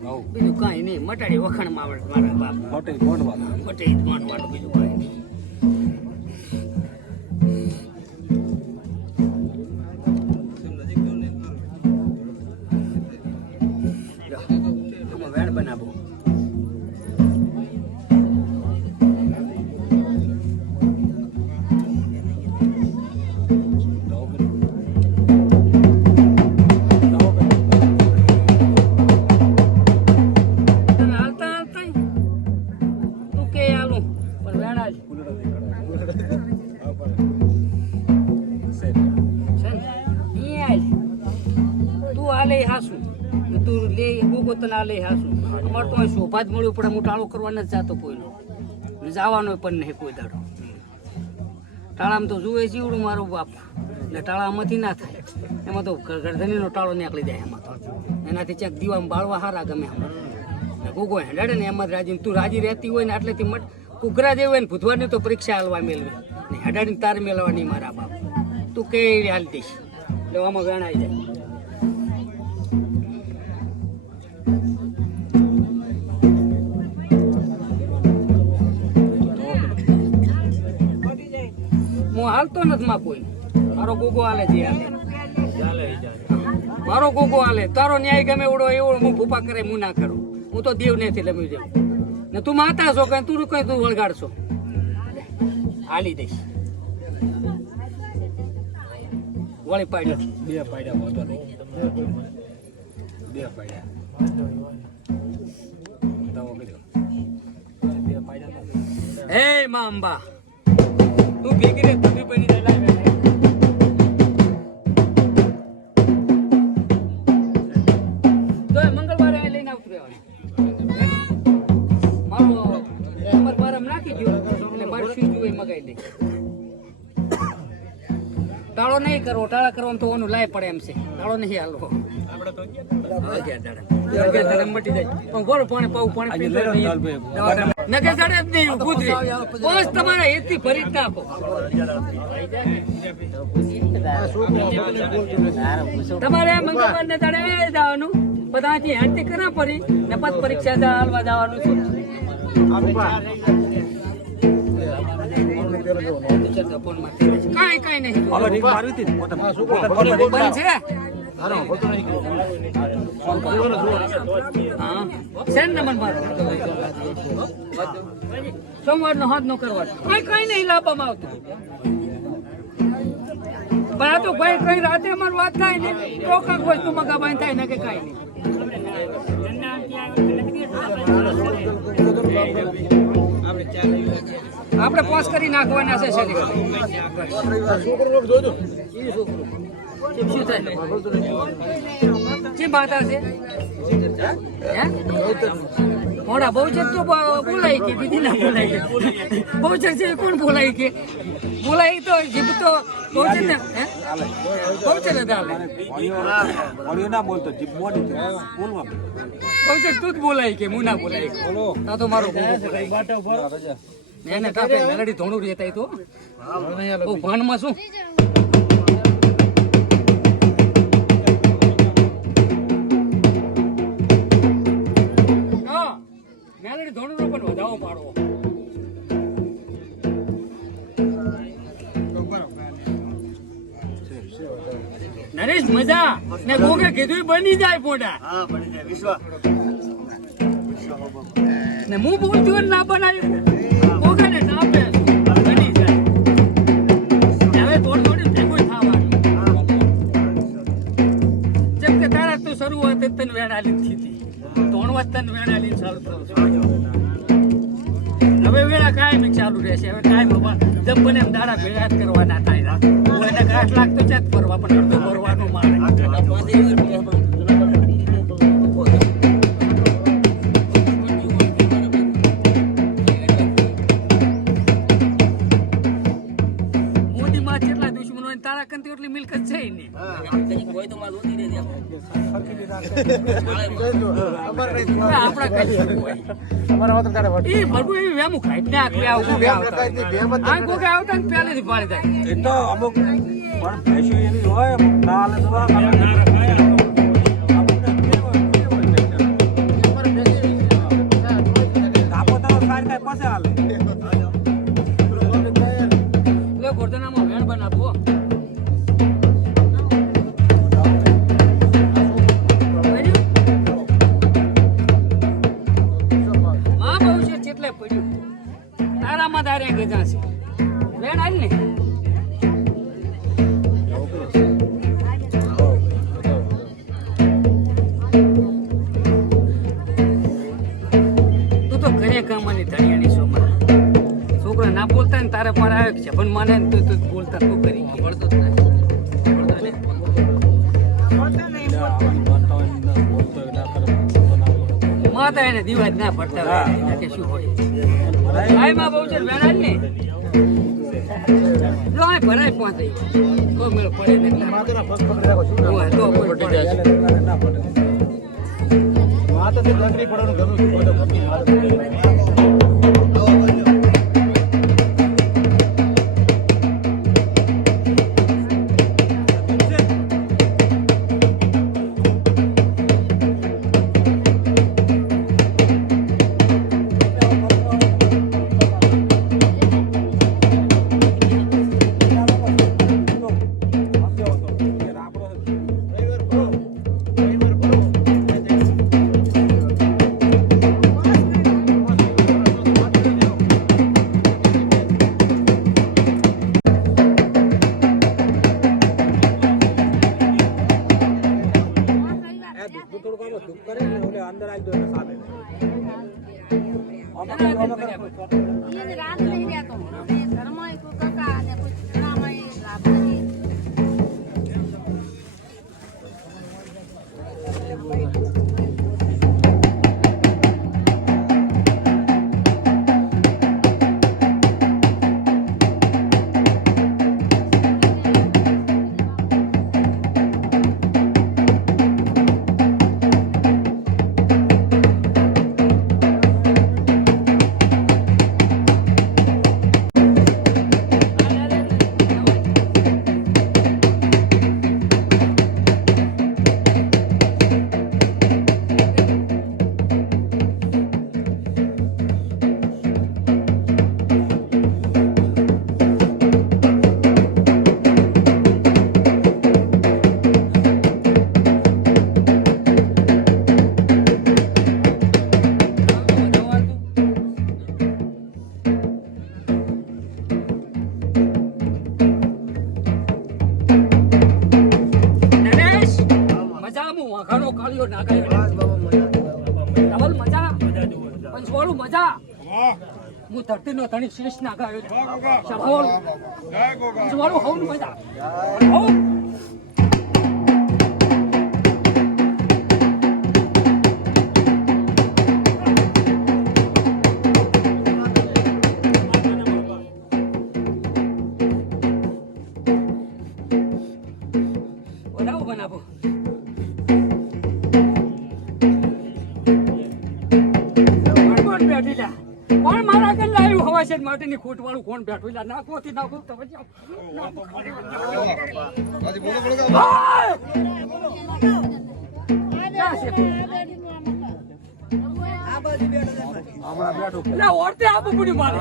બીજું કાંઈ નહીં. મટાડી વખાણમાં આવડે મારા બાપ મોટી ગોંડવા મટાડી જ માંડવાનું બીજું કાંઈ નહીં. આલે હાસુ તું લે ગોગો તને લે હાસુ અમારે તો શોભા જ મળ્યું, પણ હું ટાળો કરવા નથી જતો કોઈનો. ને જવાનો પણ નહીં કોઈ દાડો. ટાળામાં તો જુએ જીવડું મારું બાપ. ને ટાળામાંથી ના થાય. એમાં તો ગરધનીનો ટાળો નીકળી જાય એમાં તો. એનાથી ચેક દીવામાં બાળવા હારા ગમે આમાં ગોગો હેડાડે ને એમાં જ રાજી. તું રાજી રહેતી હોય ને આટલેથી મટ કુકરા જેવું હોય ને ભૂતવારની તો પરીક્ષા હાલવા મેળવે ને હેડાડીને તાર મેળવવાની મારા બાપ. તું કઈ હાલ દઈશ. એટલે આમાં ગણાઈ જાય. નથી માં કોઈ મારો ગોગો હાલે છે હાલે. મારો ગોગો હાલે. તારો ન્યાય ગમે એવડો એવડો હું ભૂપા કરે હું ના કરું. હું તો દેવ નથી લમી દેવું ને તું માતા છો કઈ તું કઈ તું વળગાડશો હાલી દઈશ. વળી પાડ્યો. બે પાડ્યા મોટો બે પાડ્યા. દાવો કર્યો બે પાડ્યા હે માં અંબા તું ભેગી રે નહીં કરવો તો ઓનું લાય પડે એમ છે. નહીં હાલવો દાડા. દાડા નહીં. બસ તમારા હેતથી ભરી જ નાખો. તમારે મંગળવાર ને દાડે જવાનું? બધા હેડતી કરા પડી. ને પદ પરીક્ષા હાલવા જવાનું છે. કાંઈ કાંઈ નહીં. હવે રીંગ મારવી હતી ને? બંધ છે? હાથ નો કરવા કઈ કઈ નહીં લાવવામાં આવતું. પણ આ તો ભાઈ કઈ રાતે અમારી વાત થાય ને તો કંઈક વસ્તુ મગાબાઈ થાય ને કે કાંઈ નહીં. આપણે પોસ કરી નાખવાના છે જે બાધા છે? મોડા બહુ છે તો બોલાય કે બીજી ના બોલાય કે. બહુ છે કોણ બોલાય કે? બોલાય તો જીભ તો ને હે બહુ છે ને તાલે વળીઓ- વળીઓ ના બોલતો જીભ મોટી બોલવા બહુ તું જ બોલાય કે હું ના બોલાય કે. આ તો મારો બોલાય. એને કાપે મેલડી ધોણું રહેતા એ તો. ભાનમાં શું? હા મેલડી ધોણું પણ વધાવો પાડવો નરેશ મજા? ને કોકે કીધું બની જાય પોડા ને હું જાય. વિશ્વા. ને ના તો શરૂઆત જ તને વેણાલી જ હતી ત્રણ વાત તને વેણાલી ચાલુ થયું છે. હવે વેળા કાયમ ચાલુ રહેશે હવે કાયમ હવે જેમ બને એમ દાડા ભેગા જ કરવાના થાય હું એને કાઠ લાગતો છે જ ફરવા પણ અડધો ભરવાનું એ તો અમુક પણ એવી હોય ના તારે પર આવે છે? પણ મને તું તું બોલતા તું કરી પડતો જ નથી. વળતો ને. માં તો એને દિવાજ ના પડતા હોય. કે શું હોય? ભાઈ માં બહુ છે વેણાય ને? જો આ ભરાય પહોંચે તો મેળ પડે ને એટલે હોય, તો કોઈ પડે. અંદર ઈ રાત મજા. હું. ધરતીનો ધણી શેષ ના ગાયો છું. પંચવાળું હવન મજા. વાળું કોણ બેઠું લા? નાખો થી નાખો તો પછી આમ. નાખો ખાલી. હાય! ક્યાં છે કોઈ? લા, ઓરતે આપવું પડ્યું મારે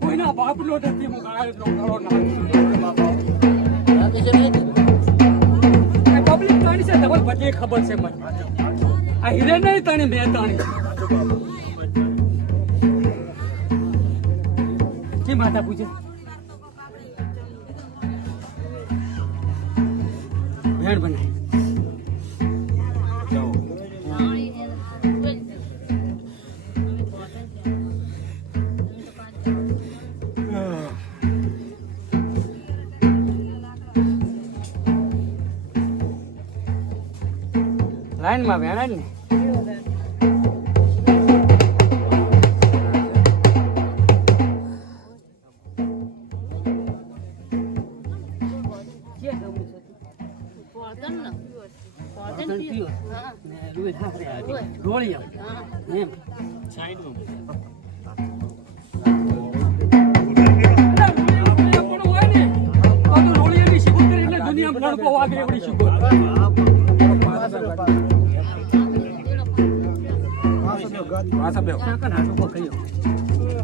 કોઈના બાપનો નથી હું ગાય પબ્લિક તાણી છે ડબલ બધી ખબર છે મને આ હિરે તાણી મેં તાણી કે માતા પૂજે ભેણ બનાય. લાઈનમાં વેણા ને. આ તો રોળિયાની શિકોતરી એટલે પાછા બેહો.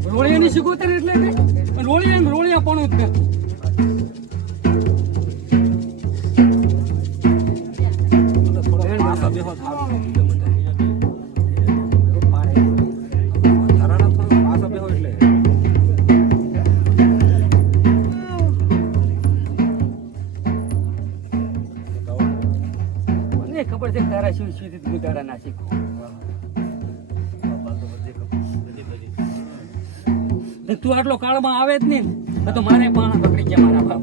રોળિયાની શિકોતરી એટલે કે રોળિયા ને રોળિયા પણ જ પાછા બેહો આટલો કાળમાં આવે જ નહીં તો મારે પાણા પકડી ગયા મારા બાપ.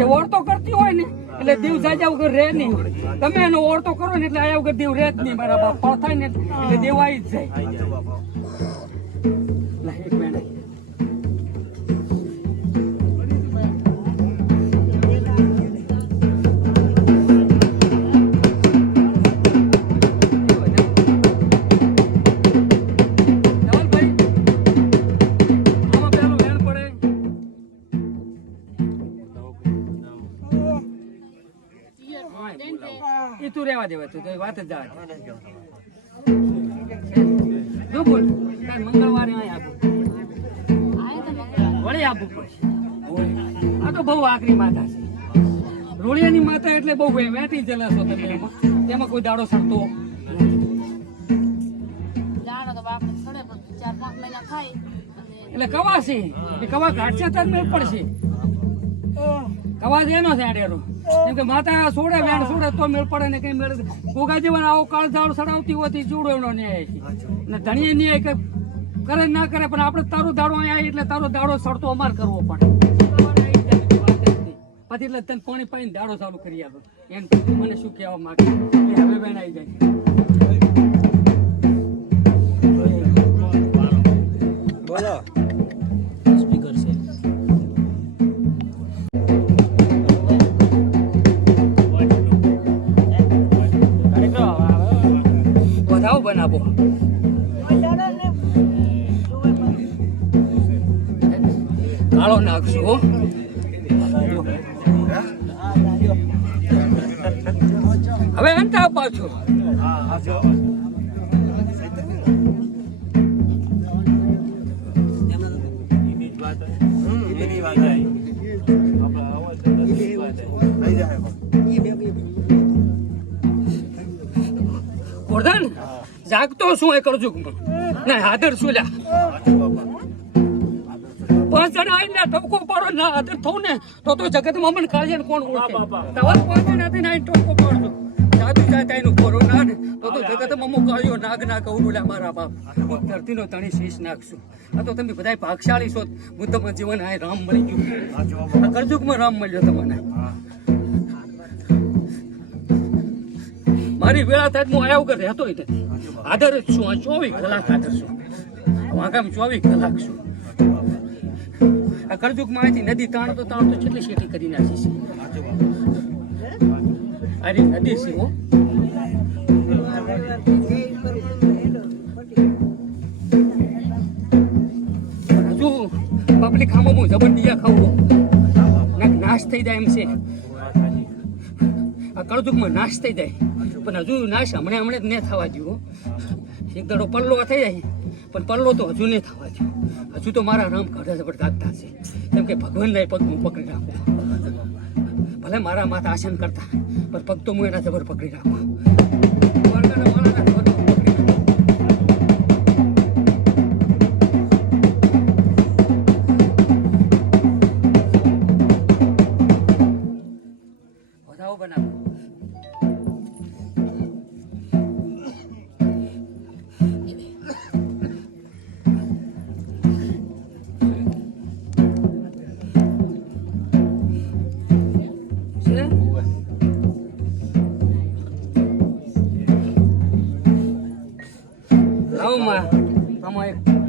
એ ઓળતો કરતી હોય ને, એટલે દીવ જાજા વગર રહે નહીં. તમે એનો ઓળતો કરો ને, એટલે આયા વગર દીવ રહે જ નહીં મારા બાપ. થાય ને, એટલે દેવાય જ જાય. એ તું રહેવા દેવા તું વાત જ જવા જો બોલ તાર મંગળવારે અહીં આપું. વળી આપવું પડશે આ તો બહુ આકરી માતા છે. રોળિયાની માતા એટલે બહુ વેટી જલાશો તમે એમાં તેમાં કોઈ દાડો સરતો એટલે કવા છે એ કવા ઘાટશે તો જ મેળ પડશે કવા જ એનો છે આડેરો કેમ કે માતા છોડે વેણ છોડે તો મેળ પડે ને કઈ મેળ ગોગા વાળા આવો કાળ ઝાડ સડાવતી હોતી ચૂડો એનો ન્યાય છે. અને ધણીએ ન્યાય કે કરે ના કરે, પણ આપણે તારો દાડો અહીંયા એટલે તારો દાડો સડતો અમાર કરવો પડે. પછી એટલે તને પાણી પાણી દાડો ચાલુ કરી આપો. એમ મને શું કહેવા માંગે? એટલે હવે બેન આવી જાય. ગોરધન જાગતો શું એ કરજો ના હાદર શું લ્યા જણા આવીને ટોકો પાડો ના હાદર થવું ને તો તો જગતમાં મને કાળજે કોણ ઓળખે? તમારે પાંચ નથી ના ટોકો પાડજો. જાદુ જાત એનું કોરો ના ને તો તો જગતમાં હું કાળ્યો નાગ ના કહું બોલ્યા મારા બાપ. હું ધરતીનો તણી શીશ નાખશું. આ તો તમે બધાય ભાગશાળી છો. બુદ્ધમાં જીવન આ રામ મળી ગયું. કરજુકમાં રામ મળ્યો તમને મારી વેળા થાય હું આયા વગર રહેતો નથી આદર જ છું ચોવીસ કલાક આદર છું. વાંકામ ચોવીસ કલાક છું. આ કરજુકમાં અહીંથી નદી તાણ તો તાણ તો કેટલી શેઠી કરી નાખી છે. અરે નદી છે હો. હજુ પબ્લિક ખામાં હું જબરદિયા ખાવું નાશ થઈ જાય એમ છે. આ કળજુગમાં નાશ થઈ જાય. પણ હજુ નાશ હમણાં હમણાં જ નહીં થવા દઉં એક દાડો પલ્લો થઈ જાય. પણ પલ્લો તો હજુ નહીં થવા દઉં હજુ તો મારા રામ ઘરે જબર જાગતા છે કેમ કે ભગવાનના હું પકડી રાખું. ભલે મારા માથા આસન કરતા, પણ પગ તો હું એના જબર પકડી રાખું.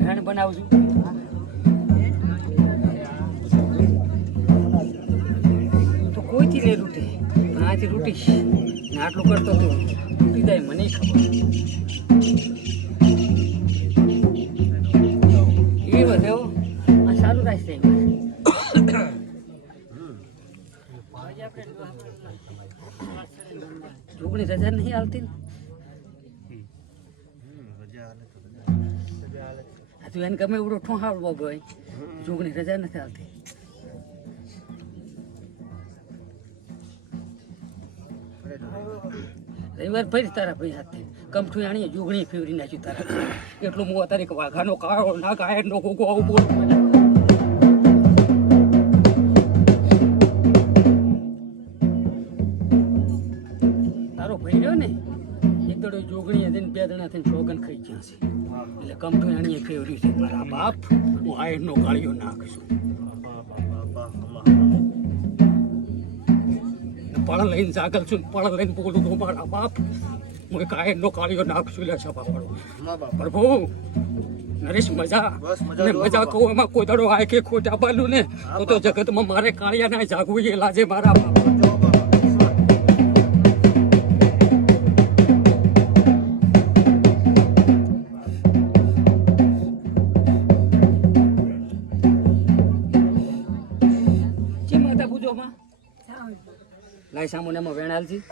વેણ છું. તો કોઈથી નહીં રૂટી પણ આથી રૂટીશ. ને આટલું કરતો તો રૂટી જાય મને ખબર? એ વધે હો. આ સારું રાખશે ઝૂંપણી રજા નહીં આવતી ને? તો એને ગમે એવડો ઠોહાડવો ભાઈ જોગની રજા નથી આવતી રવિવાર ફરી તારા ભાઈ સાથે કમઠું આણીએ જોગણી ફેવરી નાખ્યું તારા. એટલું હું અત્યારે વાઘાનો કાળો ના ગાયનો ગોગો આવું બોલું કમઠું ફેવરી છે. મારા બાપ હું આયર ગાળિયો નાખશું. પળ લઈને જાગલ છું પળ લઈને બોલું છું મારા બાપ હું એક આયર ગાળિયો કાળિયો નાખશું લે સભા પડું પ્રભુ નરેશ મજા. ને મજા કહું એમાં કોઈ દડો આય કે ખોટા બાલું ને? તો જગતમાં મારે કાળિયા ના જાગવું એ લાજે મારા બાપ. લાઈ સામુને માં વેણાલજી.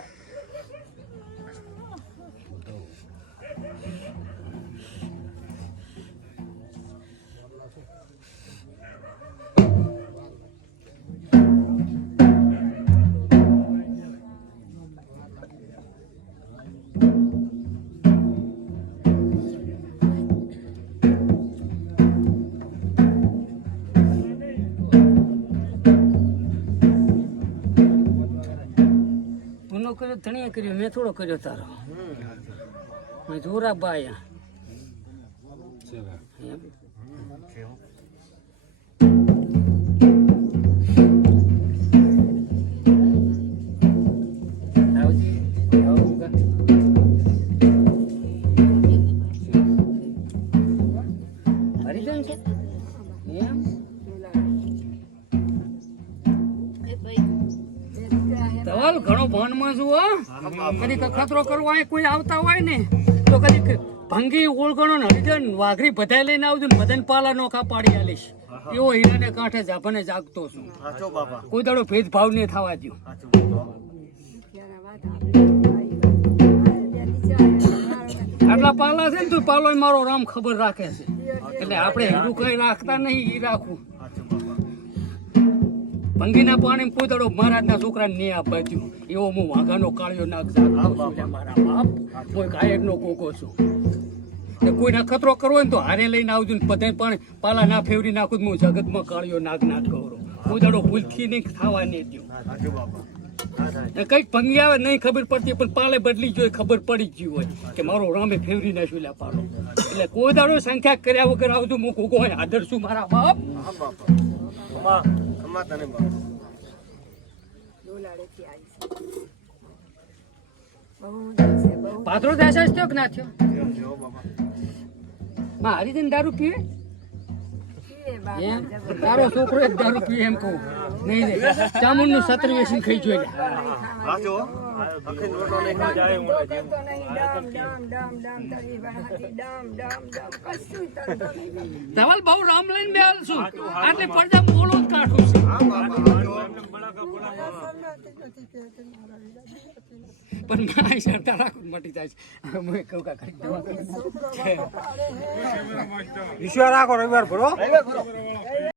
કર્યો કર્યો મેં થોડો કર્યો તારો. મેં જોરા ધવલ જુઓ. કદી ખતરો કરવો હોય કોઈ આવતા હોય ને તો કદી ભંગી ઓળગણો ને હરિજન વાઘરી બધાય લઈને આવજો ને બધાને પાલા નોખા પાડી આલીશ. એવો હીરાને કાંઠે જાભને જાગતો છું. કોઈ દાડો ભેદભાવ નહીં થવા દો આટલા પાલા છે ને તો પાલો મારો રામ ખબર રાખે છે. એટલે આપણે હિન્દુ કઈ રાખતા નહીં એ રાખવું ભંગીના પાણી પૂતળો મહારાજના છોકરાને નહીં આપ્યું એવો હું વાઘાનો કાળિયો નાગ મારા બાપ. કોઈ ગાયકનો કોકો છું. ને કોઈને ખતરો કરવો હોય ને તો હારે લઈને આવજો ને બધાય પણ પાલા ના ફેવરી નાખું તો હું જગતમાં કાળિયો નાગ ના કરો દાડો ભૂલથી નહીં ખાવા નહીં દઉં કંઈક ભંગી આવે નહીં ખબર પડતી પણ પાલે બદલી જોઈએ ખબર પડી જ ગયું હોય કે મારો રામે ફેવરી નાખ્યું લે પાલો. એટલે કોઈ દાડો સંખ્યા કર્યા વગર આવજો હું કોકો આદર છું મારા બાપ. પાત્રો દાસા થયો કે ના થયો? માં દિન દારૂ પીવે? તારો છોકરો એક દારૂ પીવે એમ કહું. નહીં ચામુંડનું સત્ર વેસી ખાઈ જોઈ ધવલ બહુ રામ લઈને બે છું. આટલી પડદા બોલો જ કાઢું છું. પણ મારી સરતા રાખું મટી જાય છે. કહું હું કહું કાકા ઈશ્વર રાખો રવિવાર ભરો.